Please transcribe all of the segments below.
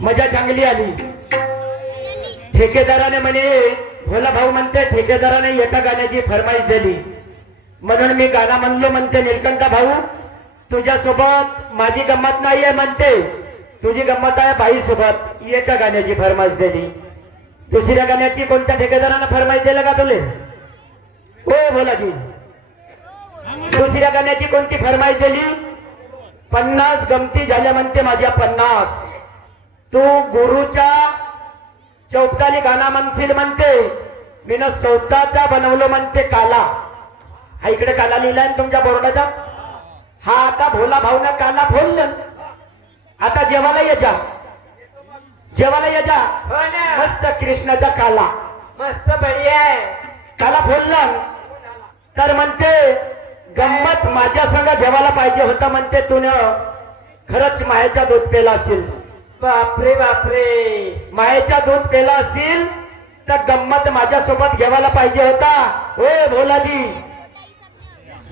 मजा चांगली आली. ठेकेदाराने म्हणे, भोला भाऊ म्हणते ठेकेदाराने एका गाण्याची फरमाईश दिली म्हणून मी गाणं म्हणलो. म्हणते निलकंठ भाऊ तुझ्यासोबत माझी गंमत नाहीये, म्हणते तुझी गंमत आहे बाई सोबत. एका गाण्याची फरमाईश दिली. दुसऱ्या गाण्याची कोणत्या ठेकेदारानं फरमाईश दिलं का तुले? हो बोलाजी. दुसऱ्या गाण्याची कोणती फरमाईश दिली? 50 गमती झाल्या म्हणते माझ्या 50. तू गुरुच्या चौथाली गाणं म्हणशील म्हणते. मीन स्वतःचा बनवलो म्हणते काला. हा इकडे काला लिहिलाय तुमच्या बोर्डाचा. हा आता भोला भाऊना काला फोडलं. आता जेवायला ये जा, जेवायला ये जा. मस्त कृष्णाचा काला, मस्त बढिया आहे. काला फोडला तर म्हणते गंमत माझ्या संग जेवायला पाहिजे होता म्हणते. तुन खरंच मायेचा दूध पेला असेल. बापरे बापरे, मायेचा दूध पेला असेल तर गंमत माझ्या सोबत घेवायला पाहिजे होता. ओ भोलाजी,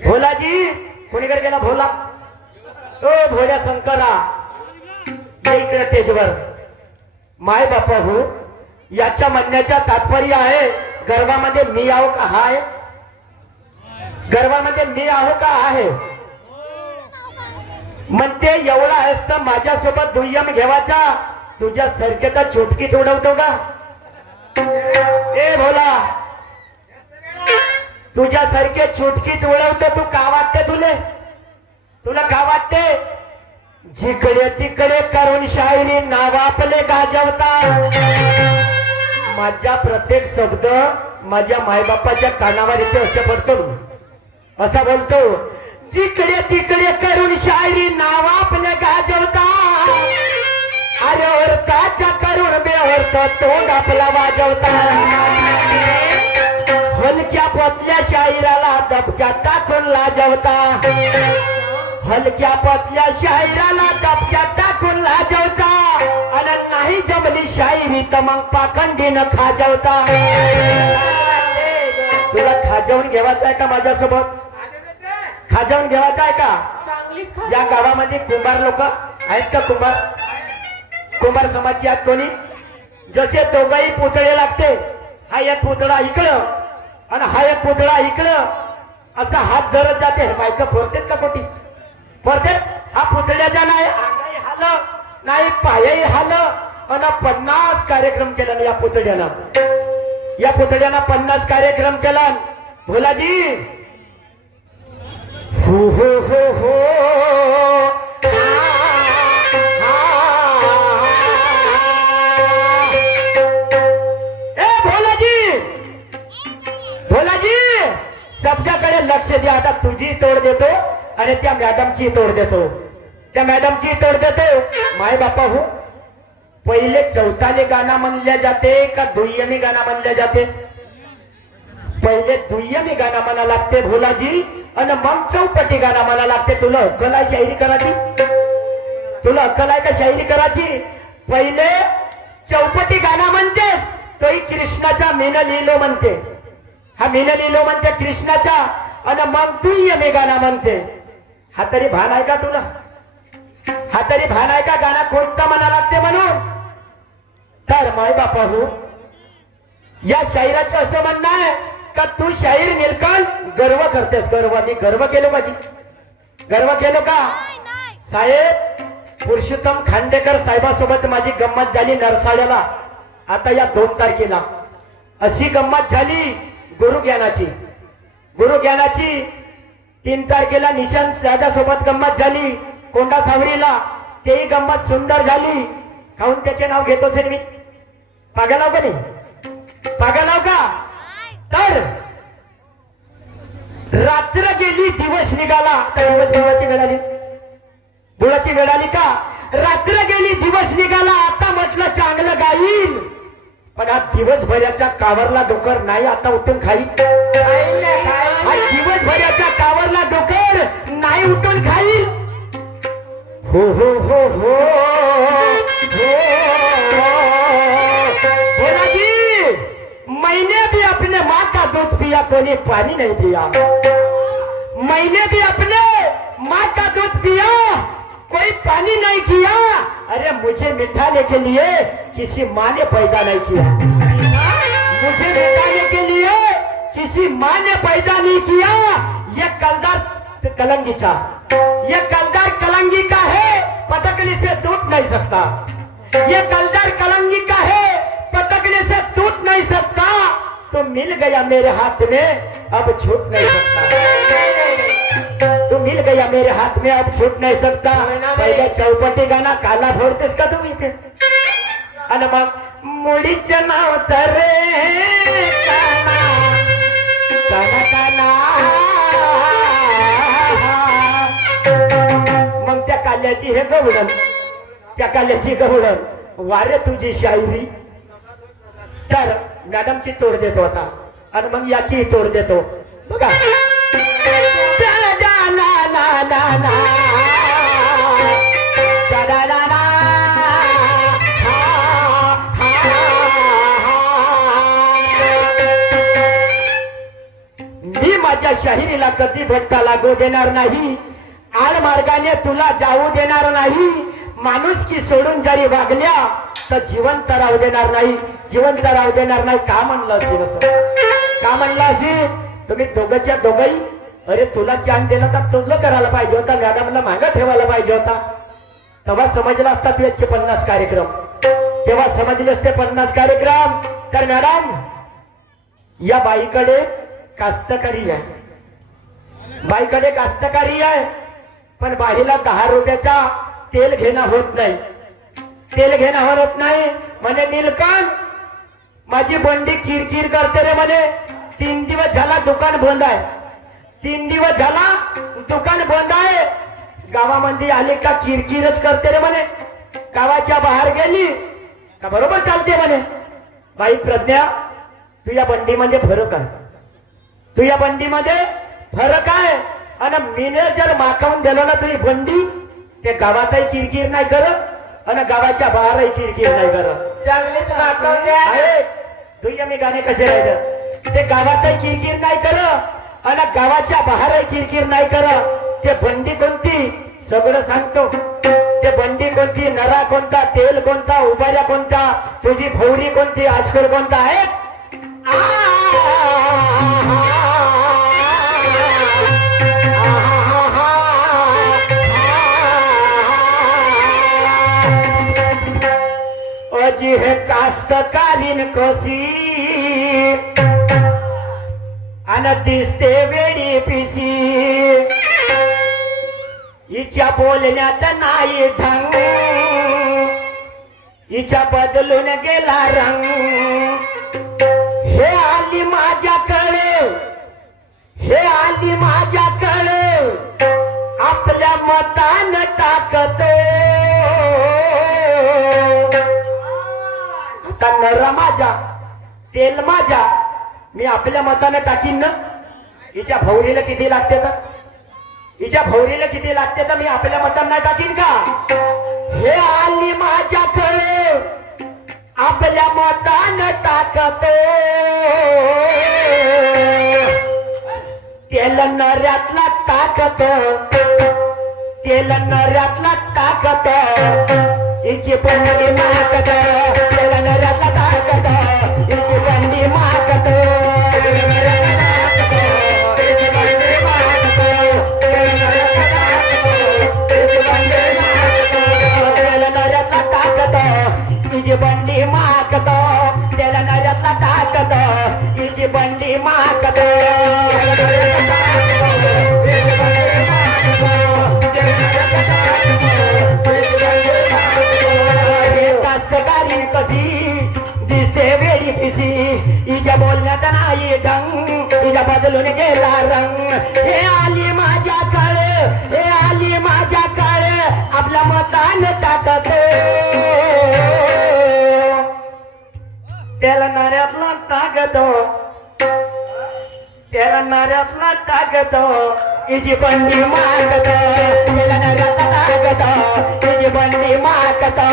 भोलाजी कोणीकडे गेला भोला? ओ भोळ्या शंकरा इकडे तेजवर. माय बापा हो, याच्या म्हणण्याचा तात्पर्य आहे गर्वामध्ये मी आहो का आहे? गर्वामध्ये मी आहो का आहे? म्हणते एवढा आहेस तर माझ्यासोबत दुय्यम घेवायचा. तुझ्या सारख्याचा चुटकीत उडवतो का? ए भोला, तुझ्या सारखे चुटकीत उडवतो तू. का वाटते तुले? तुला का वाटते? जिकडे तिकडे करून शायरी नाव आपले गाजवता. माझा प्रत्येक शब्द माझ्या मायबापाच्या कानावर येते असे पडतो, असा बोलतो. जिकडे तिकडे करून शायरी नाव आपले गाजवता. अरे औरताच्या करून बेहरतो तोंड आपला वाजवता. हलक्या पतल्या शायराला दबक्यात टाकून लाजवता. हलक्या पतल्या शायराला दबक्यात टाकून लाजवता. आणि नाही जमली शायरी तर मग पाखंडीनं खाजवता. तुला खाजवून घेवायचं आहे का माझ्यासोबत? खाजवून घेवायचं आहे का? या गावामध्ये कुंभार लोक आहेत का? कुंभार, कुंभार समाजची आहेत कोणी? जसे दोघही पुतळे लागते. हा एक पुतळा इकडं आणि हा एक पुतळा इकडं, असा हात धरत जाते. बायका फोडतेत का पोटी? फोडतेत. हा पुतळ्याचा नाही अंगाई हाल नाही पायही हाल. आणि 50 कार्यक्रम केला या पुतळ्यानं. या पुतळ्यानं 50 कार्यक्रम केला. भोलाजी हो हो हो हो, ए भोलाजी, भोलाजी शब्दाकडे लक्ष द्या. आता तुझी तोड देतो आणि त्या मॅडमची तोड देतो. त्या मॅडमची तोड देतो. माय बापा हो, पहिले चौथाले गाणं म्हणल्या जाते का दुय्यमी गाणं म्हणल्या जाते? पहिले दुय्यमी गाणं म्हणा लागते भोलाजी आणि मग चौपटी गाणं म्हणा लागते. तुला अक्कल आहे शायरी करायची? तुला अक्कल आहे का शायरी करायची? पहिले चौपटी गाणं म्हणतेस तोही कृष्णाचा मीन लिहिलो म्हणते. हा मीन लिहिलो म्हणते कृष्णाचा. आणि मग दुय्यमी गाणं म्हणते. हा तरी भान आहे का तुला? हा तरी भान आहे का गाणं कोणतं म्हणा लागते म्हणून? तर माय बापा हो, या शायराचं असं म्हणणं आहे का तू शाहीर निलकंठ गर्व करतेस. गर्व? मी गर्व केलो माझी? गर्व केलो का? साहेब पुरुषोत्तम खांडेकर साहेबासोबत माझी गंमत झाली नरसाळ्याला. आता या 2 तारखेला अशी गंमत झाली गुरुज्ञानाची. गुरुज्ञानाची 3 तारखेला निशांत दादासोबत गंमत झाली कोंडा सावरीला. तेही गंमत सुंदर झाली. खाऊन त्याचे नाव घेतोच मी. पागलाव का नाही? पागलाव का? तर रात्र गेली दिवस निघाला. दिवस देवाची वेळ आली, बुडाची वेळ आली का? रात्र गेली दिवस निघाला. आता म्हटलं चांगलं गाईल, पण हा दिवसभराच्या कावरला डोकर नाही आता उठून खाईल. हा दिवसभराच्या कावरला डोकर नाही उठून खाईल. हो हो हो हो हो, मैंने भी अपने माँ का दूध पिया, कोई पानी नहीं पिया. मैंने भी अपने माँ का दूध पिया, कोई पानी नहीं किया. अरे मुझे मिटाने के लिए किसी माँ ने पैदा नहीं किया। मुझे मिटाने के लिए किसी माँ ने पैदा नहीं किया। ये कलदार कलंगीचा, ये कलदार कलंगी का है, पटकने से टूट नहीं सकता। ये कलदार कलंगी का है, पटकने से टूट नहीं सकता। तो मिल गया मेरे हाथ में, अब छूट नहीं सकता। तू मिल गया मेरे हाथ में, अब छूट नहीं सकता। पहिले चौपटी गाणं काला फोडतेस का तुम्ही इथे? आणि मग मुडीचं नाव तर काना काना काना। मग त्या काल्याची हे गवडण, त्या काल्याची गवडण, वारे तुझी शायरी। तर मॅडमची तोड देतो आता आणि मग याची तोड देतो बघा। मी माझ्या शाहिरीला कधी भट्टा लागू देणार नाही, आड मार्गाने तुला जाऊ देणार नाही। माणुसकी सोडून जरी वागल्या तर जिवंत राहू देणार नाही, जिवंत राहू देणार नाही। का म्हणलं असेल असं? का म्हणलं असेल? तुम्ही दोघंच्या दोघंही, अरे तुला चान दिला तर तुला करायला पाहिजे होता, मॅडमला मागं ठेवायला पाहिजे होता। तेव्हा समजला असता तू याचे 50 कार्यक्रम, तेव्हा समजले असते 50 कार्यक्रम। तर मॅडम या बाईकडे कास्तकारी आहे, बाईकडे कास्तकारी आहे, पण बाईला 10 रुपयाचा तेल घेणं होत नाही, तेल घेणं होत नाही। म्हणे नीलकंठ माझी बंडी किरकिर करते रे म्हणे, 3 दिवस झाला दुकान बंद आहे, 3 दिवस झाला दुकान बंद आहे। गावामध्ये आले का किरकिरच करते रे म्हणे, गावाच्या बाहेर गेली का बरोबर चालते म्हणे। बाई प्रज्ञा तुझ्या बंडीमध्ये फरक आहे, तुझ्या बंडीमध्ये फरक आहे। आणि मीने जर माकावून दिलो ना तुझी बंडी, ते गावातही किरकिर नाही करत आणि गावाच्या बाहेरही किरकिर नाही करत। चांगलीच मागवून द्या। आहे तुझ्या मी गाणे कसे राहतात, ते गावातही किरकिर नाही करत आणि गावाच्या बाहेरही किरकिर नाही करत। ते बंडी कोणती सगळं सांगतो, ते बंडी कोणती, नरा कोणता, तेल कोणता, उभाऱ्या कोणता, तुझी भौरी कोणती, आजकल कोणता आहे। जी है कास्तकारीन कोसी आणि दिसते वेडी पिसी, हिच्या बोलण्यात नाही ढंग, हिच्या बदलून गेला रंग। हे आली माझ्याकडे, हे आली माझ्याकडे, आपल्या मतान टाकतो। आता नरा माझा, तेल माझा, मी आपल्या मताने टाकीन ना। हिच्या भौरीला किती लागते तर, हिच्या भौरीला किती लागते तर मी आपल्या मतांना टाकीन का? हे आली माझ्याकडे, आपल्या मतानं टाकतो। तेल नऱ्यातला टाकतो, तेल नऱ्यातला टाकतो, हिची बंडी मागतो, तेल नऱ्यातला टाकतो, हिची बंडी मागतो। हिची बंडी मागतो, त्याला नऱ्यातला टाकतो, हिची बंडी मागतो। कास्तकारी कशी दिसते वेळी पिसी, हिच्या बोलण्यात नाही ढंग, हिच्या बदलून गेला रंग। हे आली माझ्याकडे, हे आली माझ्याकडे, आपल्या मतानं टाकतो। त्याला नऱ्यातला टाकतो, त्याला नऱ्यातला टाकतो, हिची बंडी मागतो, त्याला नऱ्यातला टाकतो, हिची बंडी मागतो।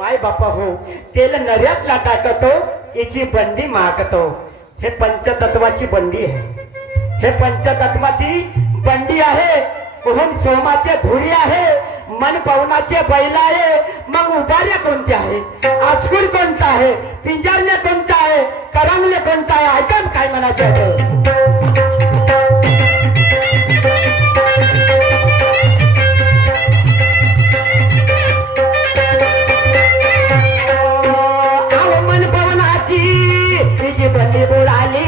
माय बापा हो, तेल नऱ्यातला टाकतो, हिची बंडी मागतो। हे पंचतत्वाची बंडी आहे. हे पंचतत्वाची बंडी आहे. ओहम सोमाचे धुरी आहे. मन पवनाचे बैल आहे. मग उभार्य कोणते आहे? आस्कुर कोणता आहे? पिंजरने कोणता आहे? करंगले कोणता आहे? ऐका ना काय म्हणायचे आहे. आव मन पवनाची तिची बंडी बुडाली.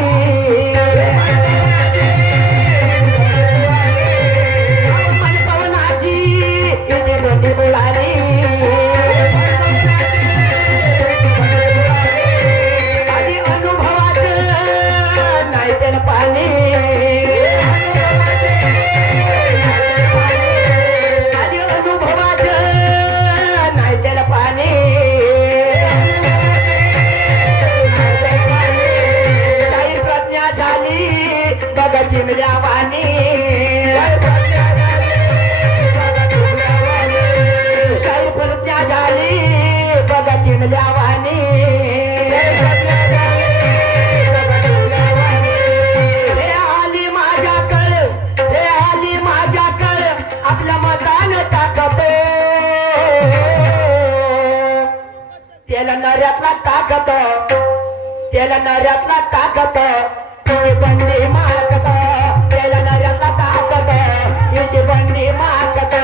चिमल्या वाणी शाही फुलत्या झाली बघा चिमल्या वाणी. हे आली माझ्याकड, हे आली माझ्याकड आपल्या मतान टाकतो. त्याला नऱ्यातला टाकत, त्याला नऱ्यातला टाकत. तिची बंडी मागत, त्याला नऱ्यातला टाकत. तिची बंडी मागत.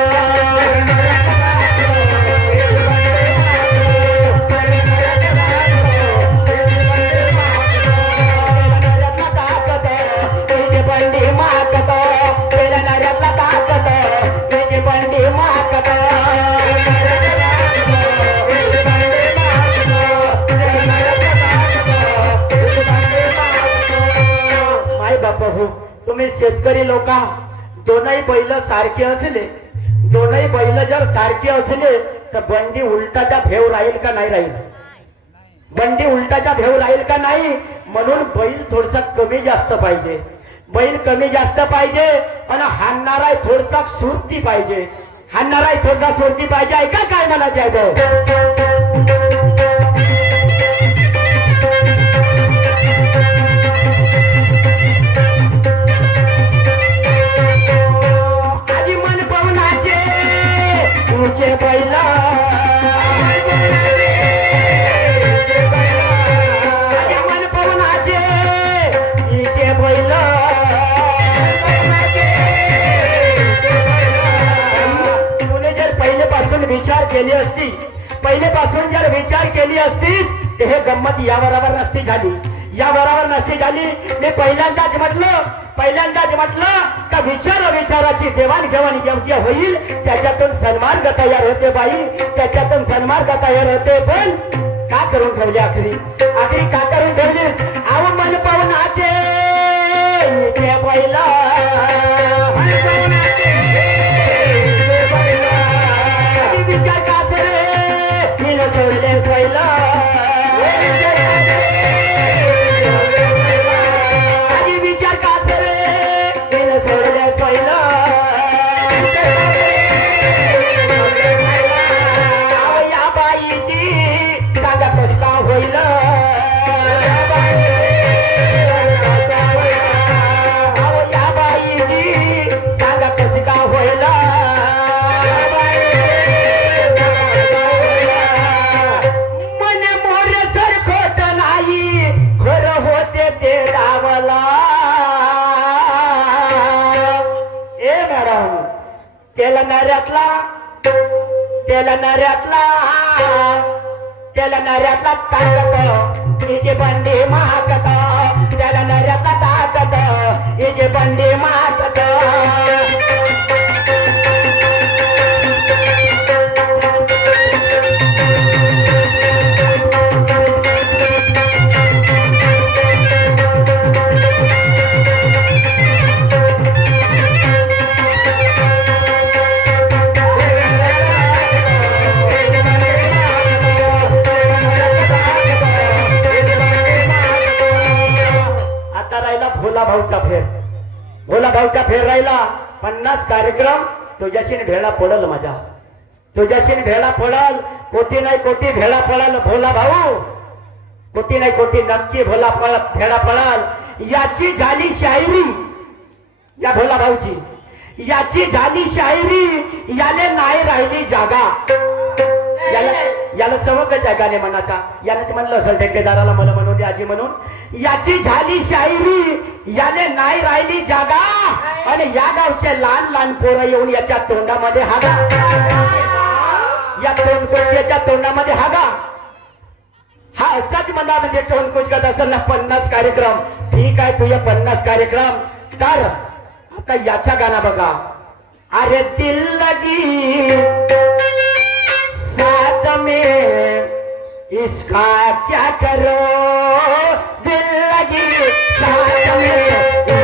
तुम्ही शेतकरी लोक दोनही बैल सारखे असले, दोनही बैल जर सारखे असले तर बंडी उलटाचा भेव राहील का नाही राहील? बंडी उलटाचा भेव राहील का नाही? म्हणून बैल थोडसा कमी जास्त पाहिजे. बैल कमी जास्त पाहिजे आणि हाणणारा थोडसा सुरती पाहिजे. हाणणारा थोडसा सुरती पाहिजे. ऐका काय मला जायचं. तुझे बैला मन पवनाचे हिचे बैल. तुने जर पहिलेपासून विचार केली असती, पहिलेपासून जर विचार केली असतीस तर हे गंमत या बरोबर नसती झाली, या बरोबर नसती झाली. मी पहिल्यांदाच म्हटलं का विचाराची देवाणघेवाण योग्य होईल, त्याच्यातून सन्मार्ग तयार होते बाई, त्याच्यातून सन्मार्ग तयार होते. पण का करून ठेवली आखरी का करून ठेवलीस? आव मन पवनाचे हिचे बैल. विचार का रे मी सोडले सोयला. त्याला नऱ्यातला ताकद हिची बंडी मागत. त्याला नऱ्यातला ताकद हिची बंडी मागत. भोला भाऊचा फेर राहिला. 50 कार्यक्रम तुझ्याशी भेळा पडल. माझ्या तुझ्याशी भेळा पडल. कोटी नाही कोटी भेळा पडल. भोला भाऊ कोटी नाही कोटी नक्की भोला फळ फेडा पळाल याची झाली शायरी या भोला भाऊची याची झाली शायरी याले नाही राहिली जागा याला याला सवंग जागाने मनाचा यालाच म्हणलं असेल ठेकेदाराला मला म्हणून दे आजी म्हणून याची झाली शायरी याने नाही राहिली जागा आणि या गावचे लहान लहान पोरं येऊन याच्या तोंडामध्ये हागा या तोंडकोचक्याच्या तोंडामध्ये हागा हा असाच मना म्हणजे तोंडकोचकत असेल ना 50 कार्यक्रम ठीक आहे तुझे 50 कार्यक्रम कर आता याचा गाणं बघा अरे दिल लगी साथ में इसका क्या करो दिल लगी साथ में इसका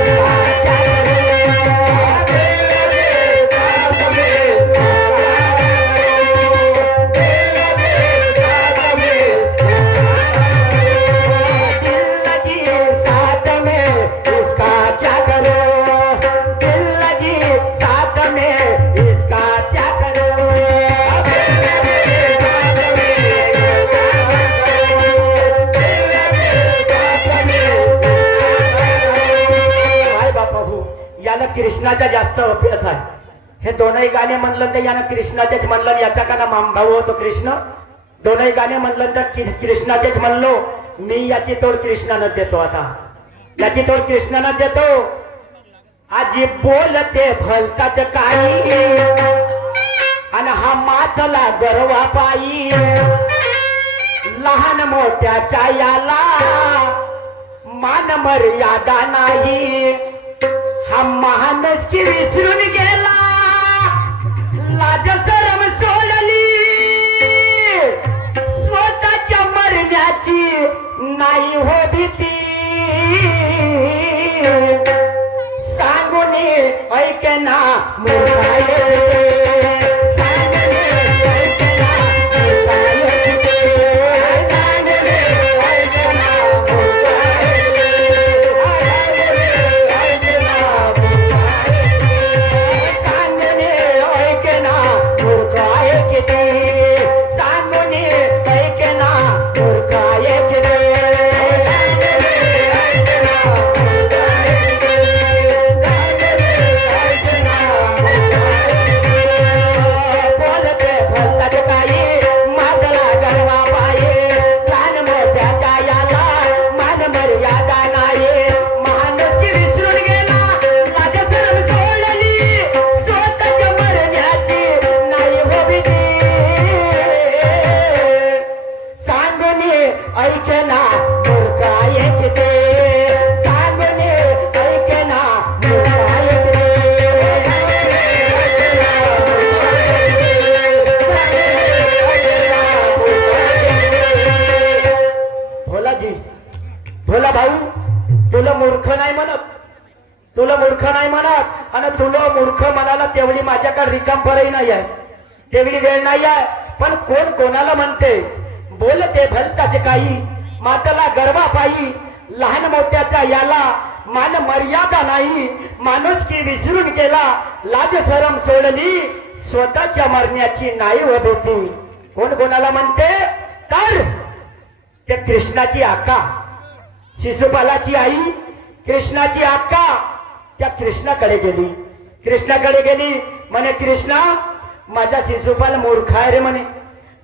क्या करो दिल लगी साथ में इसका दिल लगी साथ में इसका क्या करो दिल लगी साथ में इसका क्या करो याला कृष्णाचा जास्त अभ्यास आहे हे दोनही गाणे म्हणलं तर यानं कृष्णाचेच म्हणलं याचा का ना भाऊ होतो कृष्ण दोनही गाणे म्हणलं तर कृष्णाचेच म्हणलो मी याची तोड कृष्णानं देतो आता याची तोड कृष्णानं देतो आजी बोलते भलताच काही आणि हा मातला गरवा पायी लहान मोठ्याच्या याला मान मर्यादा नाही हा माणूस की विसरून गेला लाज शरम सोडली स्वतःच्या मरण्याची नाही हो भीती सांगून ऐकना मोबाईल भोला भाऊ तुला मूर्ख नाही म्हणत आणि तुला मूर्ख म्हणाला तेवढी माझ्याकडे रिकाम फरही नाही आहे तेवढी वेळ नाही आहे पण कोण कोणाला म्हणते बोलते भलताच काही माताला गर्वा पायी लहान मोठ्याचा याला मान मर्यादा नाही माणूस की विसरून गेला लाज शरम सोडली स्वतःच्या मरण्याची नाही व भीती कोण कोणाला म्हणते तर त्या कृष्णाची आका शिशुपालाची आई कृष्णाची आका त्या कृष्णाकडे गेली म्हणे कृष्णा माझा शिशुपाल मूर्ख आहे रे म्हणे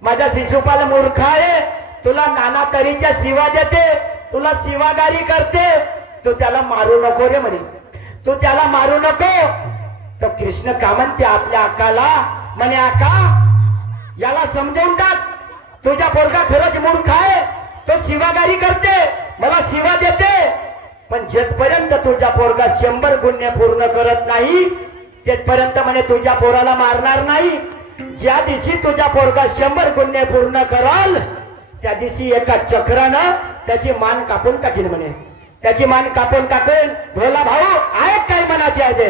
माझा शिशुपाल मूर्ख आहे तुला नाना तऱ्हेच्या शिवा देते तुला शिवागारी करते तू त्याला मारू नको रे म्हणे तू त्याला मारू नको तो कृष्ण का म्हणते आपल्या आकाला म्हणे आका याला समजावून टाक तुझा पोरगा खरंच मूर्ख आहे तो शिवागारी करते मला शिवा देते पण जेपर्यंत तुझा पोरगा 100 गुन्हे पूर्ण करत नाही तेपर्यंत म्हणे तुझ्या पोराला मारणार नाही ज्या दिवशी तुझा पोरगा 100 गुन्हे पूर्ण कराल त्या दिवशी एका चक्रानं त्याची मान कापून टाकीन म्हणे त्याची मान कापून टाकेल भोला भाऊ आहे काय मनाचे आहे ते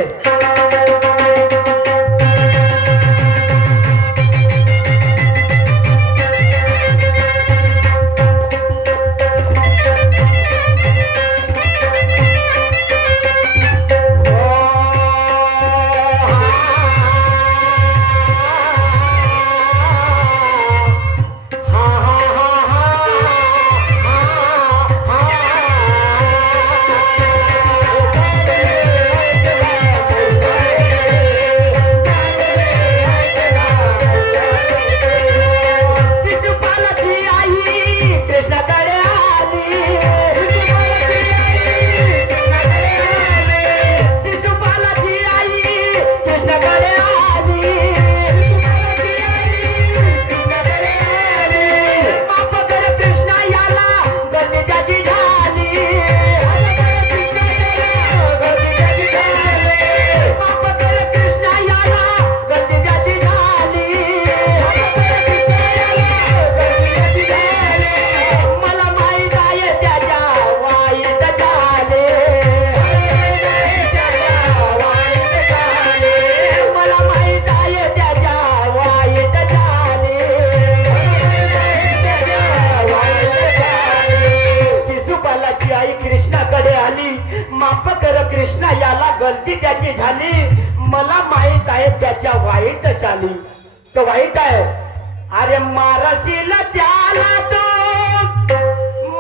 तर कृष्णा याला गलती त्याची झाली, मला माहित आहे त्याच्या वाईट चाली. तो वाईट आहे. अरे मारशील त्याला तो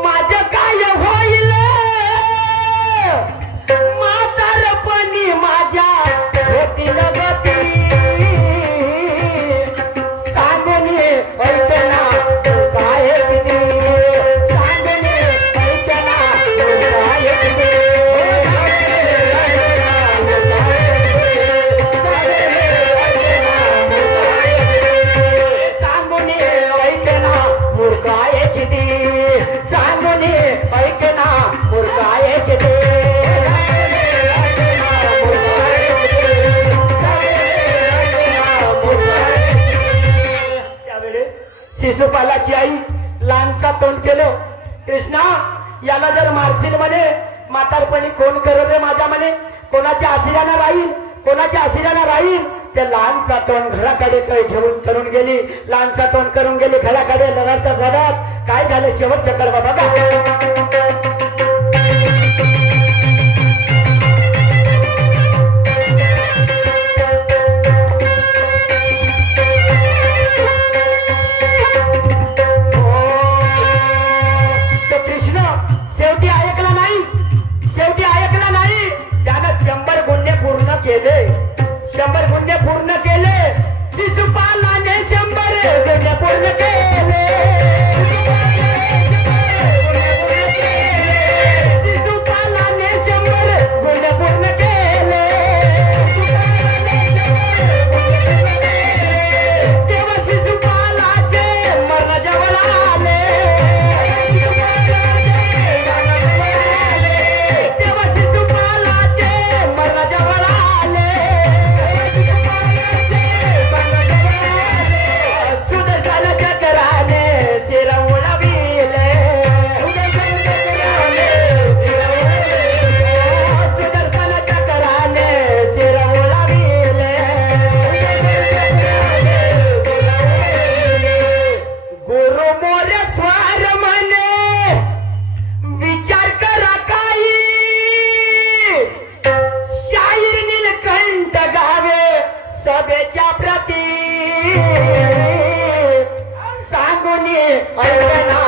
माझं काय होईल, म्हातारपणी माझ्या होतील गती. सांगून ऐकना काय किती, सांगून ऐकना काय किती. सांगून ऐकना मूर्खाय किती, सांगून ऐकना मूर्खाय किती. शिशुपालाची आई लहानसा तोंड केलं, कृष्णा याला जर मारशील म्हणे, म्हातारपणी कोण करल रे माझ्या म्हणे, कोणाच्या आशिरानं राहील, कोणाच्या आशिरानं राहील. ते लहानसा तोंड घराकडे घेऊन करून गेली, लहानसा तोंड करून गेली घराकडे. रडत रडत काय झालं शेवटचं कडवा बघा. शेवटी ऐकला नाही, शेवटी ऐकला नाही. त्यानं 100 गुन्हे पूर्ण केले, 100 गुन्हे पूर्ण केले. शिशुपालाने 100 गुन्हे पूर्ण केले. शिशुपालाने 100 गुन्हे पूर्ण केले. तेव्हा शिशुपालाचे मरण जवळ आले. सभेच्या प्रती सांगून ऐकना